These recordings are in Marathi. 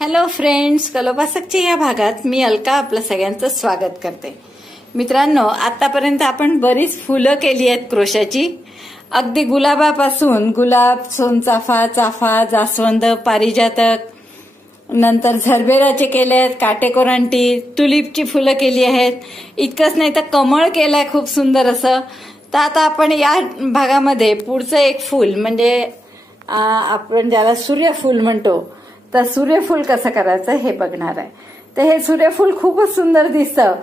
हॅलो फ्रेंड्स, कलोपासकच्या या भागात मी अलका आपलं सगळ्यांचं स्वागत करते. मित्रांनो, आतापर्यंत आपण बरीच फुलं केली आहेत क्रोशाची. अगदी गुलाबापासून गुलाब, सोनचाफा, चाफा, जास्वंद, पारिजातक, नंतर झरबेराचे केले आहेत, काटेकोरांटी, टुलिपची फुलं केली आहेत. इतकंच नाही तर कमळ केलंय खूप सुंदर असं. तर आता आपण या भागामध्ये पुढचं एक फूल म्हणजे आपण ज्याला सूर्यफूल म्हणतो, तर सूर्यफूल कसं करायचं हे बघणार आहे. तर हे सूर्यफूल खूपच सुंदर दिसतं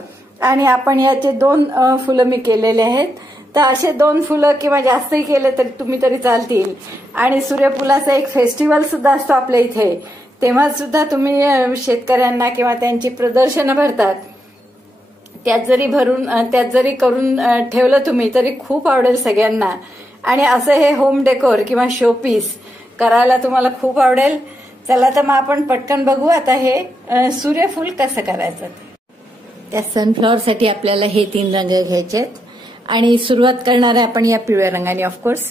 आणि आपण याचे 2 फुलं मी केलेले आहेत. तर असे 2 फुलं किंवा जास्तही केले तरी तुम्ही तरी चालतील. आणि सूर्यफुलाचा एक फेस्टिवल सुद्धा असतो आपल्या इथे, तेव्हा सुद्धा तुम्ही शेतकऱ्यांना किंवा त्यांची प्रदर्शनं भरतात, त्यात जरी करून ठेवलं तुम्ही तरी खूप आवडेल सगळ्यांना. आणि असं हे होम डेकोर किंवा शोपीस करायला तुम्हाला खूप आवडेल. चला तर मग आपण पटकन बघू आता हे सूर्यफूल कसं करायचं. त्या सनफ्लॉवरसाठी आपल्याला हे 3 रंग घ्यायचे आहेत आणि सुरुवात करणार आहे आपण या पिवळ्या रंगाने. ऑफकोर्स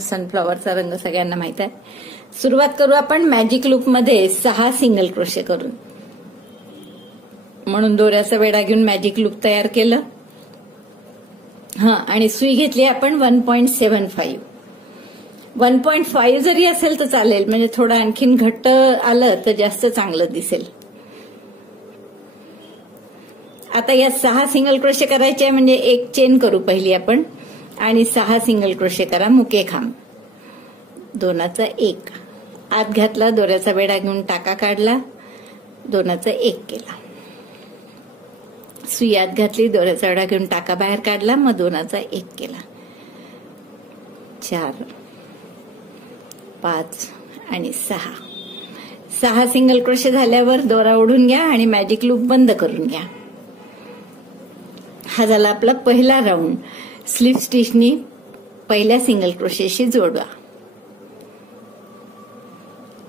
सनफ्लॉवरचा रंग सगळ्यांना माहित आहे. सुरुवात करू आपण मॅजिक लूप मध्ये 6 सिंगल क्रोशे करून. म्हणून दोऱ्याचा वेढा घेऊन मॅजिक लूप तयार केलं. आणि सुई घेतली आपण 1.75. 1.5 जरी असेल तर चालेल, म्हणजे थोडं आणखीन घट्ट आलं तर जास्त चांगलं दिसेल. आता या 6 सिंगल क्रोशे करायचे म्हणजे एक चेन करू पहिली आपण आणि 6 सिंगल क्रोशे करा मुके खांब. 2चा 1 आत घातला, दोऱ्याचा वेढा घेऊन टाका काढला, 2चा 1 केला. सुई आत घातली, दोऱ्याचा वेढा घेऊन टाका बाहेर काढला, मग 2चा 1 केला. 4 5 आणि 6 सिंगल क्रोशे झाल्यावर दोरा ओढून घ्या आणि मॅजिक लूप बंद करून घ्या. हा झाला आपला पहिला राऊंड. स्लिप स्टिचनी पहिल्या सिंगल क्रोशेशी जोडवा.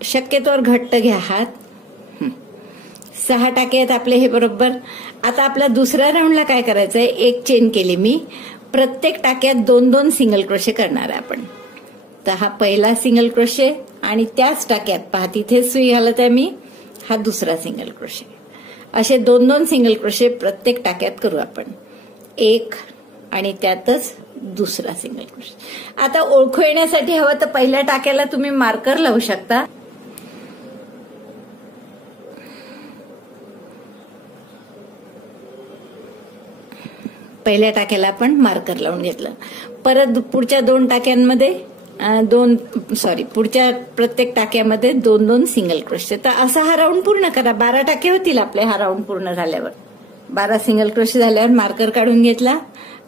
शक्यतोवर घट्ट घ्या हात. 6 टाके आहेत आपले हे बरोबर. आता आपल्या दुसऱ्या राऊंडला काय करायचंय, एक चेन केली मी. प्रत्येक टाक्यात 2-2 सिंगल क्रोशे करणार आहे आपण. तर हा पहिला सिंगल क्रोशे आणि त्याच टाक्यात पहा तिथे सुई घालत आहे मी, हा दुसरा सिंगल क्रोशे. असे 2-2 सिंगल क्रोशे प्रत्येक टाक्यात करू आपण. 1 आणि त्यातच दुसरा सिंगल क्रोशे. आता ओळखू येण्यासाठी हवं तर पहिल्या टाक्याला तुम्ही मार्कर लावू शकता. पहिल्या टाक्याला आपण मार्कर लावून घेतलं. परत पुढच्या 2 टाक्यांमध्ये पुढच्या प्रत्येक टाक्यामध्ये 2-2 सिंगल क्रोशे. तर असा हा राऊंड पूर्ण करा. 12 टाके होतील आपले हा राऊंड पूर्ण झाल्यावर. 12 सिंगल क्रोशे झाल्यावर मार्कर काढून घेतला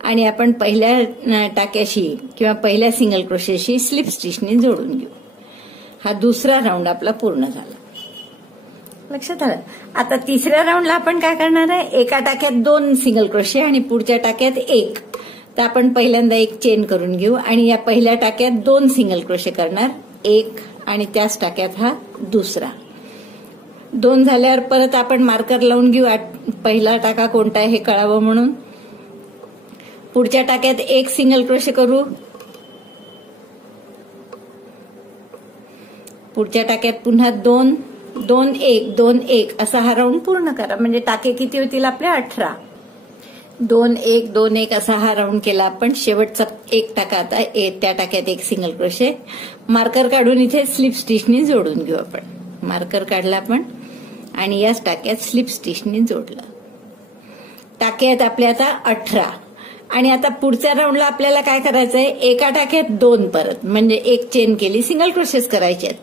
आणि आपण पहिल्या टाक्याशी किंवा पहिल्या सिंगल क्रोशेशी स्लिप स्टिचने जोडून घेऊ. हा दुसरा राऊंड आपला पूर्ण झाला. लक्षात आलं. आता तिसऱ्या राऊंडला आपण काय करणार आहे, एका टाक्यात 2 सिंगल क्रोशे आणि पुढच्या टाक्यात 1. तर आपण पहिल्यांदा एक चेन करून घेऊ आणि या पहिल्या टाक्यात 2 सिंगल क्रोशे करणार, 1 आणि त्याच टाक्यात हा दुसरा. 2 झाल्यावर परत आपण मार्कर लावून घेऊ पहिला टाका कोणता आहे हे कळावं म्हणून. पुढच्या टाक्यात 1 सिंगल क्रोशे करू. पुढच्या टाक्यात पुन्हा 2 2 1 2 1 असा हा राऊंड पूर्ण करा. म्हणजे टाके किती होतील आपले, 18. 2 1 2 1 असा हा राऊंड केला आपण. शेवटचा एक टाका आता त्या टाक्यात 1 सिंगल क्रोशे. मार्कर काढून इथे स्लिप स्टिचनी जोडून घेऊ आपण. मार्कर काढला आपण आणि याच टाक्यात स्लिप स्टिचनी जोडलं. टाके आहेत आपले आता 18. आणि आता पुढच्या राऊंडला आपल्याला काय करायचंय, एका टाक्यात 2 परत म्हणजे एक चेन केली, सिंगल क्रोशेस करायचे आहेत.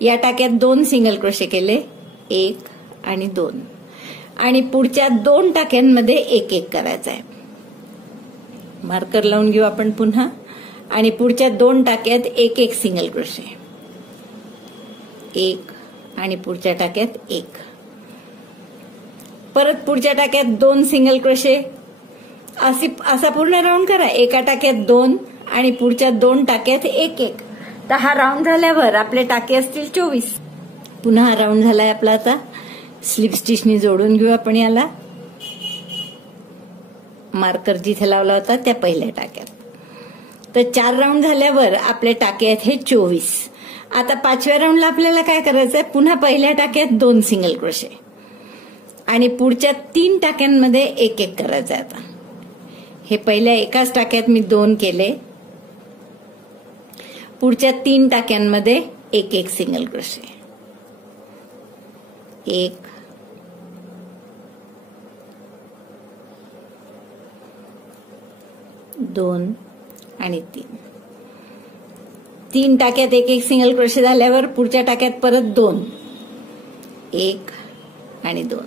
या टाक्यात 2 सिंगल क्रोशे केले, 1 आणि 2. आणि पुढच्या 2 टाक्यांमध्ये 1-1 करायचं आहे. मार्कर लावून घेऊ आपण पुन्हा आणि पुढच्या 2 टाक्यात 1-1 सिंगल क्रोशे, 1 आणि पुढच्या टाक्यात 1. परत पुढच्या टाक्यात 2 सिंगल क्रोशे. असा पूर्ण राऊंड करा. एका टाक्यात 2 आणि पुढच्या 2 टाक्यात 1-1. तर हा राऊंड झाल्यावर आपले टाके असतील 24. पुन्हा हा राऊंड झालाय आपला. आता स्लिप स्टिचनी जोडून घेऊ आपण याला. मार्कर जिथे लावला होता त्या पहिल्या टाक्यात. तर 4 राऊंड झाल्यावर आपले टाके आहेत हे 24. आता 5व्या राऊंडला आपल्याला काय करायचंय, पुन्हा पहिल्या टाक्यात 2 सिंगल क्रोशे आणि पुढच्या 3 टाक्यांमध्ये एक एक करायचंय. आता हे पहिल्या एकाच टाक्यात मी 2 केले, पुढच्या 3 टाक्यांमध्ये एक एक सिंगल क्रोशे, 1 2 आणि 3 टाक्यात एक एक सिंगल क्रोशे झाल्यावर पुढच्या टाक्यात परत 2, 1 आणि 2,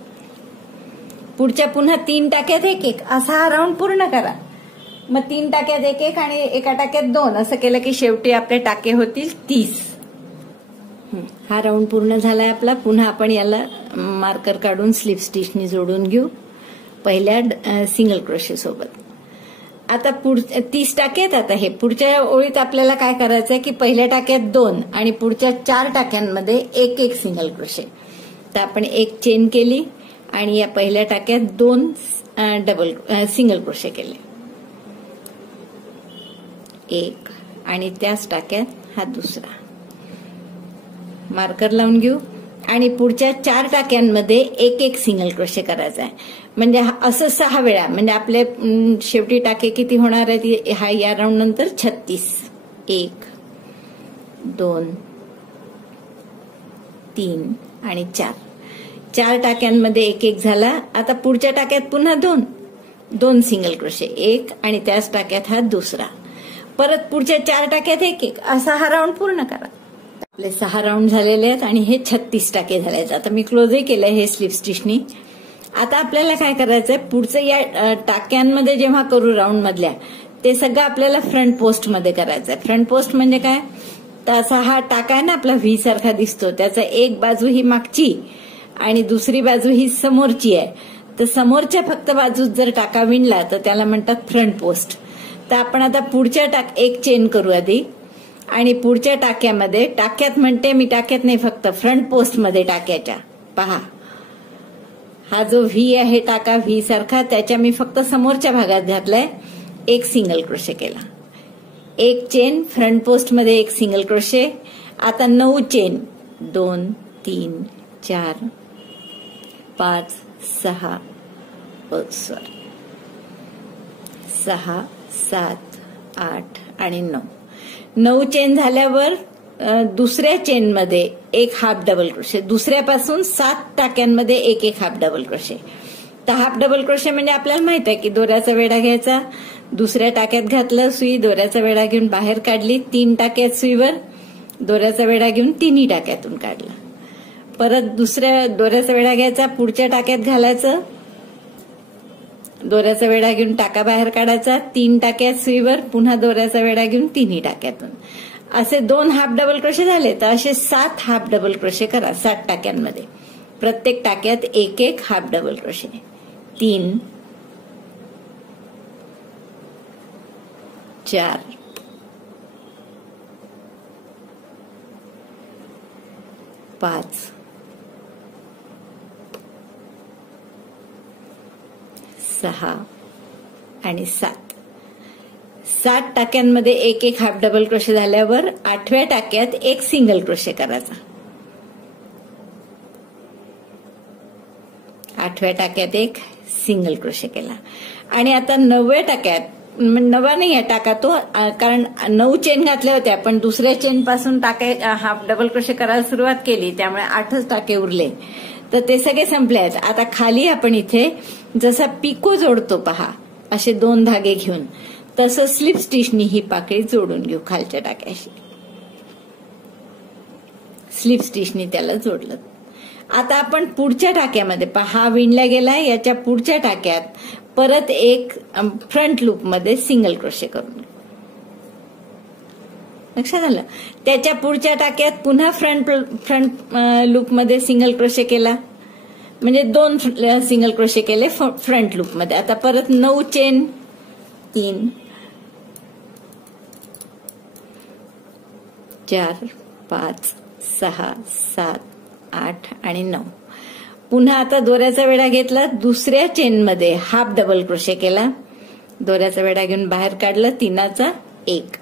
पुढच्या पुन्हा 3 टाक्यात एक एक, असा हा राऊंड पूर्ण करा. मग 3 टाक्यात एक एक आणि एका टाक्यात 2 असं केलं की शेवटी आपले टाके होतील 30. हा राऊंड पूर्ण झालाय आपला. पुन्हा आपण याला मार्कर काढून स्लिप स्टिचनी जोडून घेऊ पहिल्या सिंगल क्रोशे सोबत. आता 30 टाक्यात. आता हे पुढच्या ओळीत आपल्याला काय करायचंय की पहिल्या टाक्यात 2 आणि पुढच्या 4 टाक्यांमध्ये एक एक सिंगल क्रोशे. तर आपण एक चेन केली आणि या पहिल्या टाक्यात 2 सिंगल क्रोशे केले, 1 आणि त्याच टाक्यात हा दुसरा. मार्कर लावून घेऊ आणि पुढच्या 4 टाक्यांमध्ये एक एक सिंगल क्रोशे करायचा आहे. म्हणजे असं 6 वेळा. म्हणजे आपले शेवटी टाके किती होणार आहेत हा या राऊंड नंतर 36. 1 2 3 आणि 4 टाक्यांमध्ये एक एक झाला. आता पुढच्या टाक्यात पुन्हा 2 सिंगल क्रोशे, 1 आणि त्याच टाक्यात हा दुसरा. परत पुढच्या 4 टाक्यात एक एक, असा हा राऊंड पूर्ण करा. आपले 6 राऊंड झालेले आहेत आणि हे 36 टाके झाले आहेत. आता मी क्लोजही केलंय हे स्लिप स्टिचनी. आता आपल्याला काय करायचंय, पुढचं या टाक्यांमध्ये जेव्हा करू राऊंड मधल्या ते सगळं आपल्याला फ्रंट पोस्ट मध्ये करायचंय. फ्रंट पोस्ट म्हणजे काय, तर असा हा टाका आहे ना आपला व्ही सारखा दिसतो, त्याचा एक बाजू ही मागची आणि दुसरी बाजू ही समोरची आहे. तर समोरच्या फक्त बाजूत जर टाका विणला तर त्याला म्हणतात फ्रंट पोस्ट. तर आपण आता पुढच्या एक चेन करू आधी आणि पुढच्या टाक्यात म्हणते मी, टाक्यात नाही फक्त फ्रंट पोस्ट मध्ये टाक्याच्या. पहा हा जो व्ही आहे टाका व्ही सारखा, त्याच्या मी फक्त समोरच्या भागात घातलाय, एक सिंगल क्रोशे केला, एक चेन फ्रंट पोस्ट मध्ये एक सिंगल क्रोशे. आता 9 चेन, 2 3 4 5 6 7 8 आणि 9 चेन झाल्यावर दुसऱ्या चेनमध्ये एक हाफ डबल क्रोशे. दुसऱ्यापासून 7 टाक्यांमध्ये एक एक हाफ डबल क्रोशे. तर हाफ डबल क्रोशे म्हणजे आपल्याला माहित आहे की दोऱ्याचा वेढा घ्यायचा, दुसऱ्या टाक्यात घातलं सुई, दोऱ्याचा वेढा घेऊन बाहेर काढली, 3 टाक्यात सुईवर दोऱ्याचा वेढा घेऊन 3 टाक्यातून काढला. परत दुसऱ्या दोऱ्याचा वेढा घ्यायचा, पुढच्या टाक्यात घालायचं, दोऱ्याचा वेढा घेऊन टाका बाहेर काढायचा, 3 टाक्यात सुईवर, पुन्हा दोऱ्याचा वेढा घेऊन 3 टाक्यातून. असे 2 हाफ डबल क्रोशे झाले. तर असे 7 हाफ डबल क्रोशे करा 7 टाक्यांमध्ये. प्रत्येक टाक्यात एक एक हाफ डबल क्रोशे. 3 4 5 6 आणि 7 टाक्यांमध्ये एक एक हाफ डबल क्रोशे झाल्यावर 8व्या टाक्यात एक सिंगल क्रोशे करायचा. 8व्या टाक्यात एक सिंगल क्रोशे केला आणि आता 9व्या टाक्यात, 9 नाही आहे टाका तो, कारण 9 चेन घातल्या होत्या पण दुसऱ्या चेन पासून टाका हाफ डबल क्रोशे करायला सुरुवात केली, त्यामुळे 8च टाके उरले. तर ते सगळे संपले आहेत. आता खाली आपण इथे जसा पिको जोडतो पहा, असे 2 धागे घेऊन, तसं स्लिप स्टिचनी ही पाकळी जोडून घेऊ खालच्या टाक्याशी. स्लिप स्टिचनी त्याला जोडलं. आता आपण पुढच्या टाक्यामध्ये पहा विणला गेलाय, याच्या पुढच्या टाक्यात परत एक फ्रंट लूप मध्ये सिंगल क्रोशे करून, लक्षात आलं. त्याच्या पुढच्या टाक्यात पुन्हा फ्रंट लूप मध्ये सिंगल क्रोशे केला, म्हणजे 2 सिंगल क्रोशे केले फ्रंट लूप मध्ये. आता परत 9 चेन, 3 4 5 6 7 8 आणि 9. पुन्हा आता दोऱ्याचा वेढा घेतला, दुसऱ्या चेनमध्ये हाफ डबल क्रोशे केला, दोऱ्याचा वेढा घेऊन बाहेर काढलं, 3चा 1.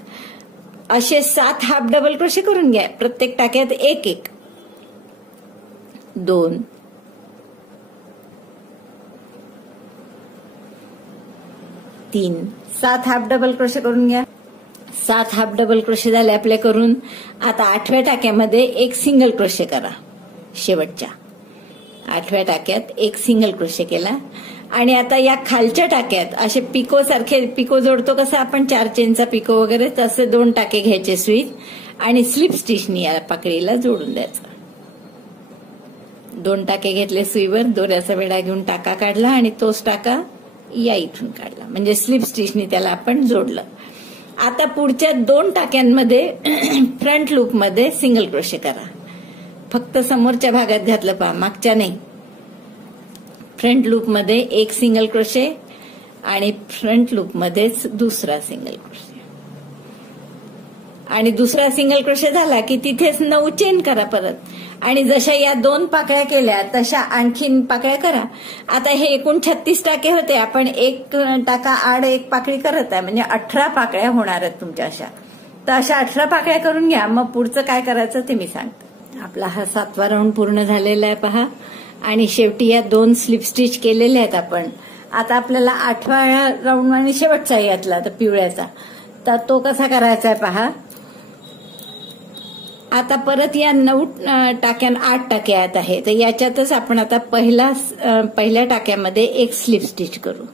असे 7 हाफ डबल क्रोशे करून घ्या. प्रत्येक टाक्यात एक एक. 2 3 7 हाफ डबल क्रोशे करून घ्या. 7 हाफ डबल क्रोशे झाले आपले करून. आता 8व्या टाक्यामध्ये एक सिंगल क्रोशे करा. शेवटच्या 8व्या टाक्यात एक सिंगल क्रोशे केला. आणि आता या खालच्या टाक्यात असे पिको सारखे, पिको जोडतो कसं आपण 4 चेनचा पिको वगैरे, तसे 2 टाके घ्यायचे सुईत आणि स्लिप स्टिचनी या पाकळीला जोडून द्यायचं. 2 टाके घेतले सुईवर, दोऱ्याचा वेढा घेऊन टाका काढला आणि तोच टाका या इथून काढला, म्हणजे स्लिप स्टिचनी त्याला आपण जोडलं. आता पुढच्या 2 टाक्यांमध्ये फ्रंट लूप मध्ये सिंगल क्रोशे करा. फक्त समोरच्या भागात घातलं पहा, मागच्या नाही. फ्रंट लूप मध्ये एक सिंगल क्रोशे आणि फ्रंट लूप मध्येच दुसरा सिंगल क्रोशे. आणि दुसरा सिंगल क्रोशे झाला की तिथेच 9 चेन करा परत. आणि जशा या 2 पाकळ्या केल्या तशा आणखीन पाकळ्या करा. आता हे एकूण 36 टाके होते. आपण एक टाका आड एक पाकळी करत आहे, म्हणजे 18 पाकळ्या होणार आहेत तुमच्या अशा. तर अशा 18 पाकळ्या करून घ्या. मग पुढचं काय करायचं ते मी सांगते. आपला हा 7वा राऊंड पूर्ण झालेला आहे पहा. आणि शेवटी या 2 स्लिप स्टिच केलेल्या आहेत आपण. आता आपल्याला 8वा राऊंड आणि शेवटचा यातला तर पिवळ्याचा, तर तो कसा करायचा आहे पहा. आता परत या 9 टाक्यां 8 टाके आहेत आहे, तर याच्यातच आपण आता पहिल्या टाक्यामध्ये एक स्लिप स्टिच करू.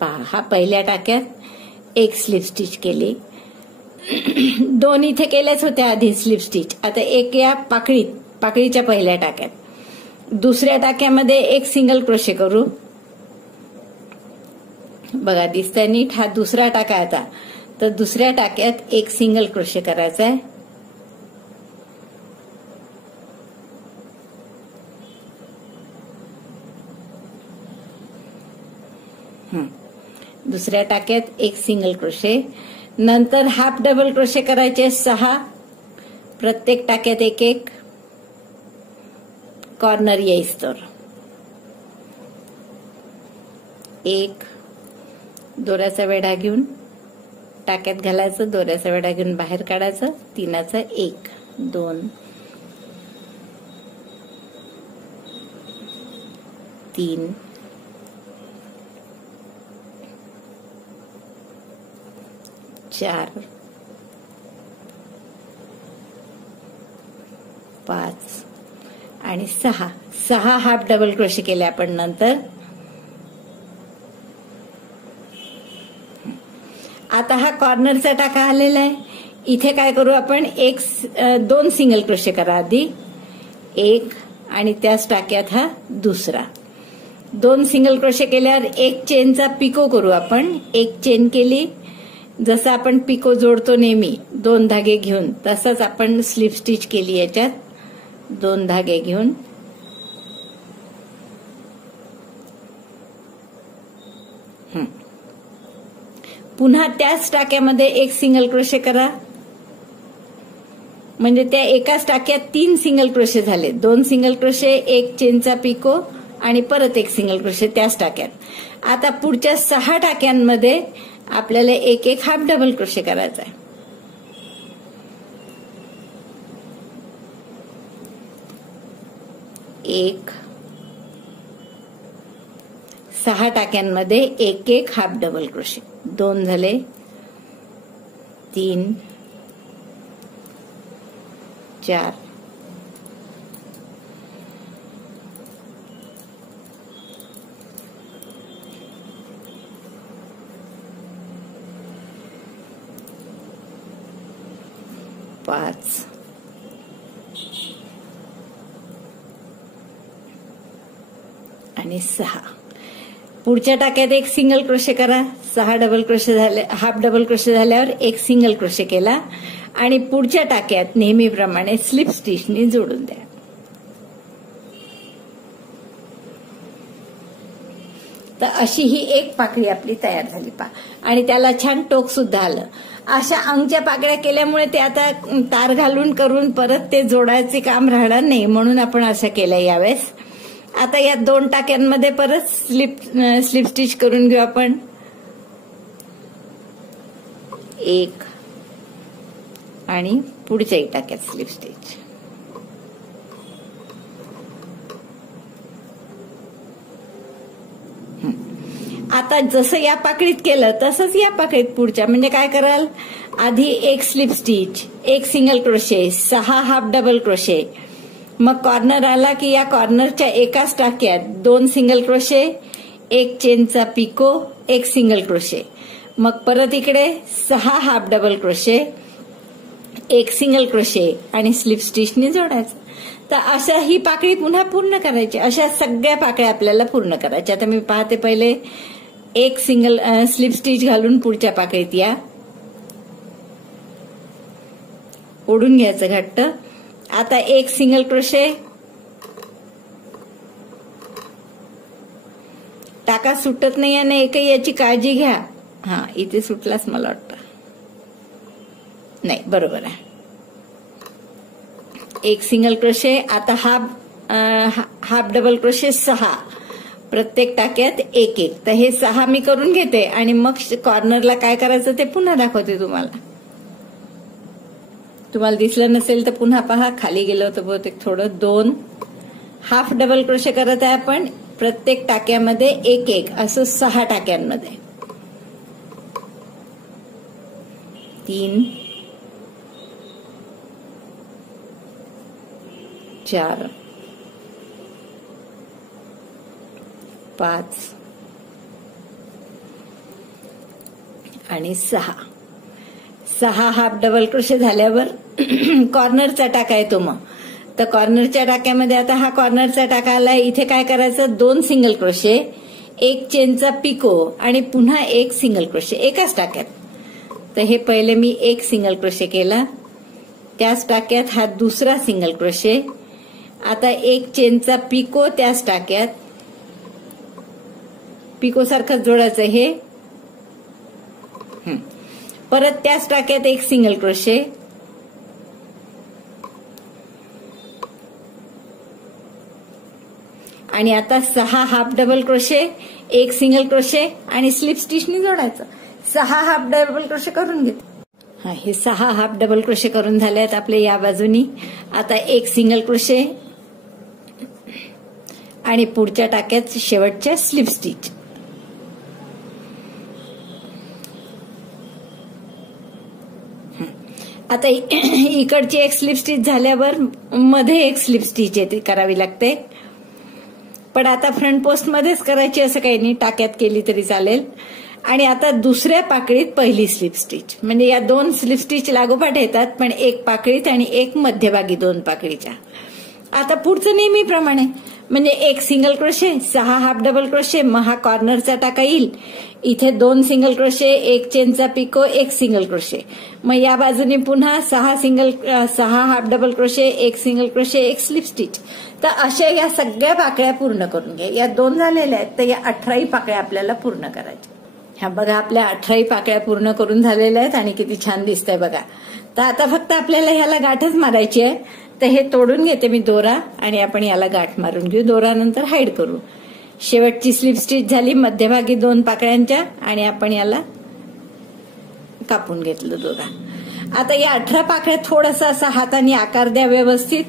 पहा, हा पहिल्या टाक्यात एक स्लिप स्टिच केली. 2 इथे केल्याच होत्या आधी स्लिप स्टिच. आता एक या पाकळीच्या पहिल्या टाक्यात. दुसऱ्या टाक्यामध्ये एक सिंगल क्रोशे करू. बघा दिसतंय नीट, हा दुसरा टाका आता. तर दुसऱ्या टाक्यात एक सिंगल क्रोशे करायचा आहे. दुसऱ्या टाक्यात एक सिंगल क्रोशे. नंतर हाफ डबल क्रोशे करायचे 6. प्रत्येक टाक्यात एक एक. कॉर्नर येईस तर एक. दोऱ्याचा वेढा घेऊन टाक्यात घालायचं, दोऱ्याचा वेढा घेऊन बाहेर काढायचं. 3चा 1 2 3 4 5 आणि 6 हाफ डबल क्रोशे केले आपण. नंतर आता हा कॉर्नरचा टाका आलेला आहे. इथे काय करू आपण, 2 सिंगल क्रोशे करा आधी. 1 आणि त्याच टाक्यात हा दुसरा. 2 सिंगल क्रोशे केल्यावर एक चेनचा पिको करू आपण. एक चेन केली, जसं आपण पिको जोडतो नेहमी 2 धागे घेऊन, तसंच आपण स्लिप स्टिच केली. याच्यात 2 धागे घेऊन पुन्हा त्याच टाक्यामध्ये एक सिंगल क्रोशे करा. म्हणजे त्या एकाच टाक्यात 3 सिंगल क्रोशे झाले. 2 सिंगल क्रोशे, एक चेनचा पिको आणि परत एक सिंगल क्रोशे त्याच टाक्यात. आता पुढच्या 6 टाक्यांमध्ये आपल्याला एक एक हाफ डबल क्रोशे करायचा आहे. एक 6 टाक्यांमध्ये एक एक हाफ डबल क्रोशे. 2 झाले. 3 4 5 आणि 6. पुढच्या टाक्यात एक सिंगल क्रोशे करा. 6 डबल क्रोशे झाले. हाफ डबल क्रोशे झाल्यावर एक सिंगल क्रोशे केला आणि पुढच्या टाक्यात नेहमीप्रमाणे स्लिप स्टिचनी जोडून द्या. तर अशी ही एक पाकळी आपली तयार झाली पहा. आणि त्याला छान टोक सुद्धा आलं. अशा अंगच्या पाकळ्या केल्यामुळे ते आता तार घालून करून परत ते जोडायचे काम राहणार नाही, म्हणून आपण असं केलं यावेळेस. आता या 2 टाक्यांमध्ये परत स्लिप स्टिच करून घेऊ आपण. 1 आणि पुढच्याही टाक्यात स्लिप स्टिच. आता जसं या पाकळीत केलं तसंच या पाकळीत पुढच्या, म्हणजे काय कराल, आधी एक स्लिप स्टिच, एक single crochet, 6 half double crochet, मग कॉर्नर आला की या कॉर्नरच्या एकाच टाक्यात 2 सिंगल क्रोशे, एक चेनचा पिको, एक सिंगल क्रोशे, मग परत इकडे 6 हाफ डबल क्रोशे, एक सिंगल क्रोशे आणि स्लिप स्टिचने जोडायचं. तर अशा ही पाकळी पुन्हा पूर्ण करायची. अशा सगळ्या पाकळ्या आपल्याला पूर्ण करायच्या. आता मी पाहते, पहिले एक सिंगल स्लिप स्टिच घालून पुढच्या पाकळीत या, ओढून घ्यायचं घट्ट. आता एक सिंगल क्रोशे, टाका सुटत नाही आणि एकही याची काळजी घ्या. हा, इथे सुटलाच मला वाटतं, नाही बरोबर आहे. एक सिंगल क्रोशे, आता हाफ डबल क्रोशे 6, प्रत्येक टाक्यात एक एक. तर हे 6 मी करून घेते आणि मग कॉर्नरला काय करायचं ते पुन्हा दाखवते तुम्हाला. तुम्हाला दिसलं नसेल तर पुन्हा पहा, खाली गेलं होतं बहुतेक थोडं. 2 हाफ डबल क्रोशे करत आहे आपण, प्रत्येक टाक्यामध्ये एक एक, असं 6 टाक्यांमध्ये. 3 4 5 आणि 6 हाफ डबल क्रोशे झाल्यावर कॉर्नरचा टाका येतो. मग तर कॉर्नरच्या टाक्यामध्ये आता हा कॉर्नरचा टाका आला. इथे काय करायचं, 2 सिंगल क्रोशे, एक चेनचा पिको आणि पुन्हा एक सिंगल क्रोशे एकाच टाक्यात. तर हे पहिले मी एक सिंगल क्रोशे केला, त्याच टाक्यात हा दुसरा सिंगल क्रोशे, आता एक चेनचा पिको त्याच टाक्यात, पिको सारखं जोडायचं हे, परत त्याच टाक्यात एक सिंगल क्रोशे, आणि आता 6 हाफ डबल क्रोशे, एक सिंगल क्रोशे आणि स्लिप स्टिचने जोडायचं. 6 हाफ डबल क्रोशे करून घेते. हा, हे 6 हाफ डबल क्रोशे करून झाले आहेत आपले या बाजूनी. आता एक सिंगल क्रोशे आणि पुढच्या टाक्यात शेवटच्या स्लिप स्टिच. आता इकडची एक स्लिप स्टिच झाल्यावर मध्ये एक स्लिप स्टिच येते करावी लागते. पण आता फ्रंट पोस्ट मध्येच करायची असं काही नाही, टाक्यात केली तरी चालेल. आणि आता दुसऱ्या पाकळीत पहिली स्लिप स्टिच, म्हणजे या 2 स्लिप स्टिच लागोपाठ येतात, पण एक पाकळीत आणि एक मध्यभागी 2 पाकळीच्या. आता पुढचं नेहमीप्रमाणे, म्हणजे एक single crochet, 6 half double crochet, मग हा कॉर्नरचा टाका येईल. इथे 2 सिंगल क्रोशे, एक चेनचा पिको, एक सिंगल क्रोशे, मग या बाजूने पुन्हा 6 हाफ डबल क्रोशे, एक सिंगल क्रोशे, एक स्लिप स्टिच. तर अशा या सगळ्या पाकळ्या पूर्ण करून घ्या. या 2 झालेल्या आहेत, तर या 18 पाकळ्या आपल्याला पूर्ण करायच्या. ह्या बघा, आपल्या 18 पाकळ्या पूर्ण करून झालेल्या आहेत आणि किती छान दिसतंय बघा. तर आता फक्त आपल्याला ह्याला गाठच मारायची आहे. तर हे तोडून घेते मी दोरा आणि आपण याला गाठ मारून घेऊ. दोरा नंतर हाईड करू. शेवटची स्लिप स्टिच झाली मध्यभागी 2 पाकळ्यांच्या आणि आपण याला कापून घेतलं दोरा. आता या 18 पाकळ्या थोडासा असा हाताने आकार द्या व्यवस्थित.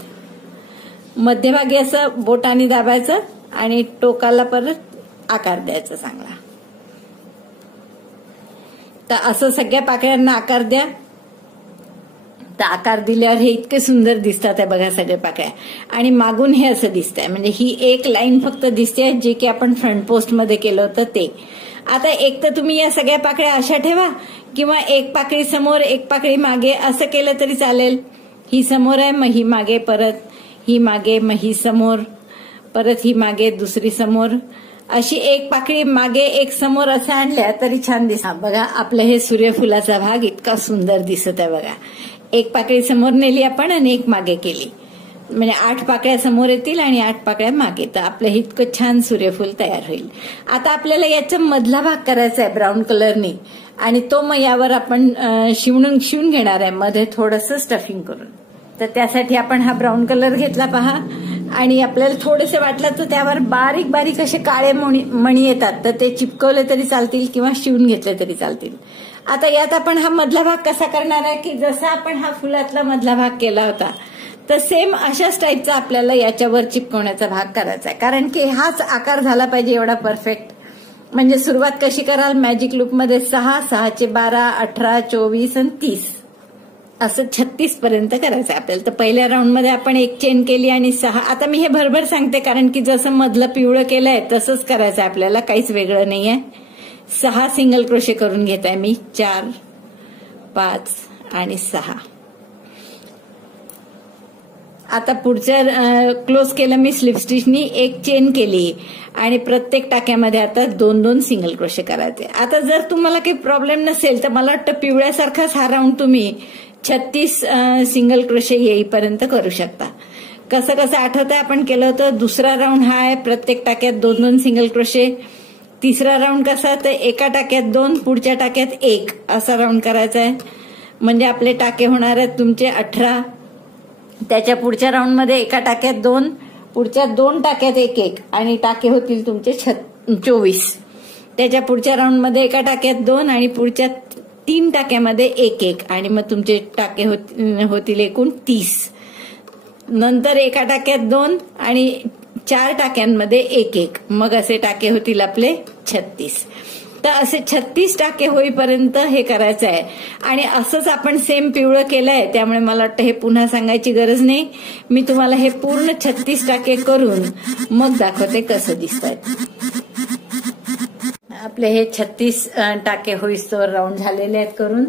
मध्यभागी असं बोटाने दाबायचं आणि टोकाला परत आकार द्यायचा चांगला. तर असं सगळ्या पाकळ्यांना आकार द्या. तर आकार दिल्यावर हे इतके सुंदर दिसतात आहे बघा सगळ्या पाकळ्या. आणि मागून हे असं दिसतंय, म्हणजे ही एक लाईन फक्त दिसते जे की आपण फ्रंट पोस्ट मध्ये केलं होतं ते. आता एक तर तुम्ही या सगळ्या पाकळ्या अशा ठेवा किंवा एक पाकळी समोर एक पाकळी मागे असं केलं तरी चालेल. ही समोर आहे, मग ही मागे, परत ही मागे, मग ही समोर, परत ही मागे, दुसरी समोर, अशी एक पाकळी मागे एक समोर असं आणल्या तरी छान दिसत. बघा आपलं हे सूर्यफुलाचा भाग इतका सुंदर दिसत आहे बघा. एक पाकळी समोर नेली आपण आणि एक मागे केली, म्हणजे 8 पाकळ्या समोर येतील आणि 8 पाकळ्या मागे. तर आपलं हे इतकं छान सूर्यफूल तयार होईल. आता आपल्याला याचा मधला भाग करायचा आहे ब्राऊन कलरनी आणि तो मग यावर आपण शिवून घेणार आहे मध्ये थोडंसं स्टफिंग करून. तर त्यासाठी आपण हा ब्राऊन कलर घेतला पहा आणि आपल्याला थोडेसे वाटलं तर त्यावर बारीक बारीक असे काळे मणी येतात, तर ते चिपकवले तरी चालतील किंवा शिवून घेतले तरी चालतील. आता यात आपण हा मधला भाग कसा करणार आहे की जसा आपण हा फुलातला मधला भाग केला होता तर सेम अशाच टाईपचा आपल्याला याच्यावर चिपकवण्याचा भाग करायचा आहे, कारण की हाच आकार झाला पाहिजे एवढा परफेक्ट. म्हणजे सुरुवात कशी कराल, मॅजिक लूप मध्ये 6, 6 चे 12, 18, 24 आणि 30 असं 36 पर्यंत करायचं आहे आपल्याला. तर पहिल्या राऊंड मध्ये आपण एक चेन केली आणि 6. आता मी हे भरभर सांगते कारण की जसं मधलं पिवळं केलंय तसंच करायचं आहे आपल्याला, काहीच वेगळं नाहीये. 6 सिंगल क्रोशे करून घेत आहे मी, 4, 5 आणि 6. आता पुढच्या क्लोज केलं मी स्लिप स्टिचनी, एक चेन केली आणि प्रत्येक टाक्यामध्ये आता 2-2 सिंगल क्रोशे करायचे. आता जर तुम्हाला काही प्रॉब्लेम नसेल तर मला वाटतं पिवळ्यासारखाच हा राऊंड तुम्ही 36 सिंगल क्रोशे येईपर्यंत करू शकता. कसं कसं आठवतंय आपण केलं होतं. दुसरा राऊंड हा आहे प्रत्येक टाक्यात 2-2 सिंगल क्रोशे. तिसरा राऊंड कसा तर एका टाक्यात 2, पुढच्या टाक्यात 1 असा राऊंड करायचा आहे. म्हणजे आपले टाके होणार आहेत तुमचे 18. त्याच्या पुढच्या राऊंड मध्ये एका टाक्यात 2, पुढच्या 2 टाक्यात 1-1 आणि टाके होतील तुमचे 24. त्याच्या पुढच्या राऊंड मध्ये एका टाक्यात 2 आणि पुढच्या 3 टाक्यामध्ये 1-1 आणि मग तुमचे टाके होतील एकूण 30. नंतर एका टाक्यात 2 आणि 4 टाक्यांमध्ये 1-1 मग असे टाके होतील आपले 36. तर असे 36 टाके होईपर्यंत हे करायचं आहे. आणि असंच आपण सेम पिवळं केलंय त्यामुळे मला वाटतं हे पुन्हा सांगायची गरज नाही. मी तुम्हाला हे पूर्ण 36 टाके करून मग दाखवते कसं दिसतंय. आपले हे 36 टाके होईस्तोवर राऊंड झालेले आहेत करून.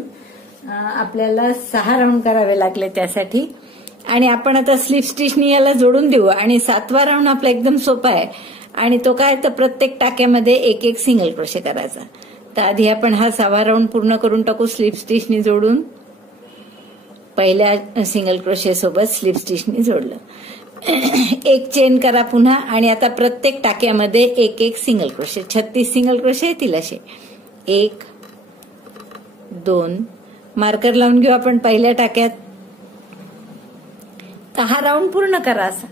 आपल्याला 6 राऊंड करावे लागले त्यासाठी. आणि आपण आता स्लिप स्टिचनी याला जोडून देऊ. आणि 7वा राऊंड आपला एकदम सोपा आहे आणि तो काय तर प्रत्येक टाक्यामध्ये 1-1 सिंगल क्रोशे करायचा. तर आधी आपण हा 6वा राऊंड पूर्ण करून टाकू स्लिप स्टिचनी जोडून. पहिल्या सिंगल क्रोशे सोबत स्लिप स्टिचनी जोडलं. एक चेन करा पुन्हा आणि आता प्रत्येक टाक्यामध्ये 1-1 सिंगल क्रोशे. 36 सिंगल क्रोशे येतील असे. 1, 2 मार्कर लावून घेऊ आपण पहिल्या टाक्यात. तर हा राऊंड पूर्ण करा असा.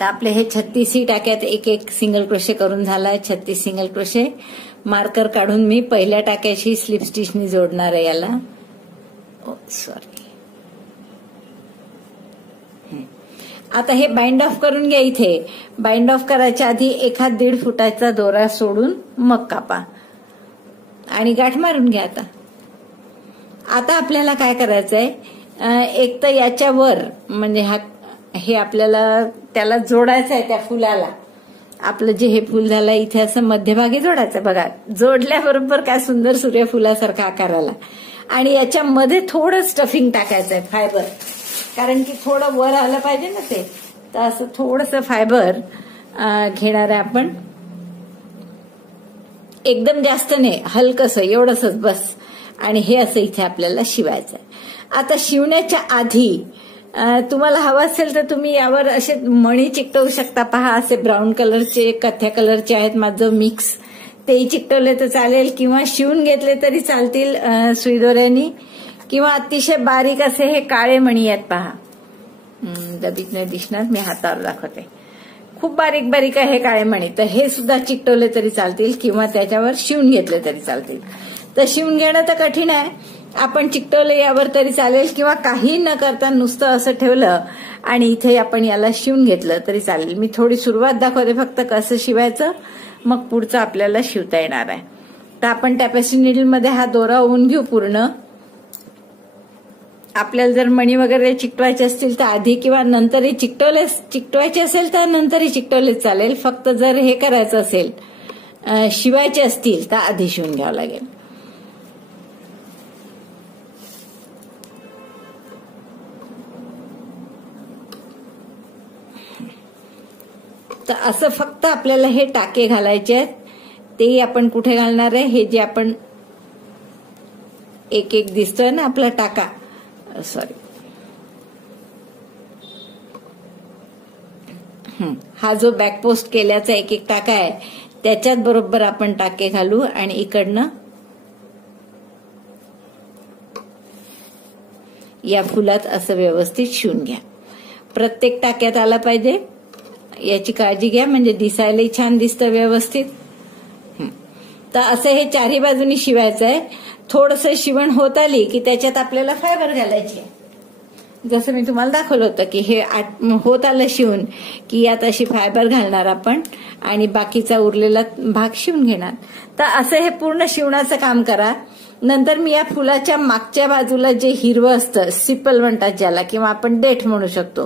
तर आपले हे 36 टाक्यात 1-1 सिंगल क्रोशे करून झालाय. 36 सिंगल क्रोशे. मार्कर काढून मी पहिल्या टाक्याशी स्लिप स्टिचनी जोडणार आहे याला. सॉरी. आता हे बाइंड ऑफ करून घ्या. इथे बाइंड ऑफ करायच्या आधी 1-1.5 फुटाचा दोरा सोडून मग कापा आणि गाठ मारून घ्या. आता आपल्याला काय करायचंय, एक तर याच्यावर म्हणजे हे आपल्याला त्याला जोडायचं आहे त्या फुलाला. आपलं जे हे फुल झालं इथे असं मध्यभागी जोडायचं. बघा जोडल्याबरोबर काय सुंदर सूर्यफुलासारखा आकार आला. आणि याच्यामध्ये थोडं स्टफिंग टाकायचं आहे, फायबर, कारण की थोडं वर आलं पाहिजे ना ते. तर असं थोडंसं फायबर घेणार आहे आपण. एकदम जास्त नाही, हलकसं एवढंच बस. आणि हे असं इथे आपल्याला शिवायचं आहे. आता शिवण्याच्या आधी तुम्हाला हवं असेल तर तुम्ही यावर असे मणी चिकटवू शकता. पहा असे ब्राऊन कलरचे, कथ्या कलरचे आहेत माझं मिक्स, तेही चिकटवले तर चालेल किंवा शिवून घेतले तरी चालतील सुईदोऱ्यांनी. किंवा अतिशय बारीक असे हे काळे मणी आहेत पहा. दबीत नाही दिसणार, मी हातावर दाखवते. खूप बारीक बारीक आहे हे काळे मणी. तर हे सुद्धा चिकटवले तरी चालतील किंवा त्याच्यावर शिवून घेतले तरी चालतील. तर शिवून घेणं तर कठीण आहे. आपण चिकटवले यावर तरी चालेल किंवा काही न करता नुसतं असं ठेवलं आणि इथे आपण याला शिवून घेतलं तरी चालेल. मी थोडी सुरुवात दाखवते फक्त कसं शिवायचं, मग पुढचं आपल्याला शिवता येणार आहे. तर आपण टॅपेस्ट्री नीडलमध्ये हा दोरा ओवून घेऊ पूर्ण. आपल्याला जर मणी वगैरे चिकटवायचे असतील तर आधी किंवा नंतरही चिकटवायचे असेल तर नंतरही चिकटवले चालेल. फक्त जर हे करायचं असेल, शिवायचे असतील तर आधी शिवून घ्यावं लागेल. तर असं फक्त आपल्याला हे टाके घालायचे आहेत. तेही आपण कुठे घालणार आहे, हे जे आपण 1-1 दिसतोय ना आपला टाका, सॉरी, हा जो बॅक पोस्ट केल्याचा 1-1 टाका आहे त्याच्यात बरोबर आपण टाके घालू आणि इकडनं या फुलात असं व्यवस्थित शिवून घ्या. प्रत्येक टाक्यात आला पाहिजे याची काळजी घ्या, म्हणजे दिसायलाही छान दिसतं व्यवस्थित. तर असं हे चारही बाजूनी शिवायचं आहे. थोडंसं शिवण होत आली की त्याच्यात आपल्याला फायबर घालायची. जसं मी तुम्हाला दाखवलं होतं की हे होत आलं शिवून की यात अशी फायबर घालणार आपण आणि बाकीचा उरलेला भाग शिवून घेणार. तर असं हे पूर्ण शिवणाचं काम करा. नंतर मी या फुलाच्या मागच्या बाजूला जे हिरवं असतं, सिपल म्हणतात ज्याला, किंवा आपण देठ म्हणू शकतो,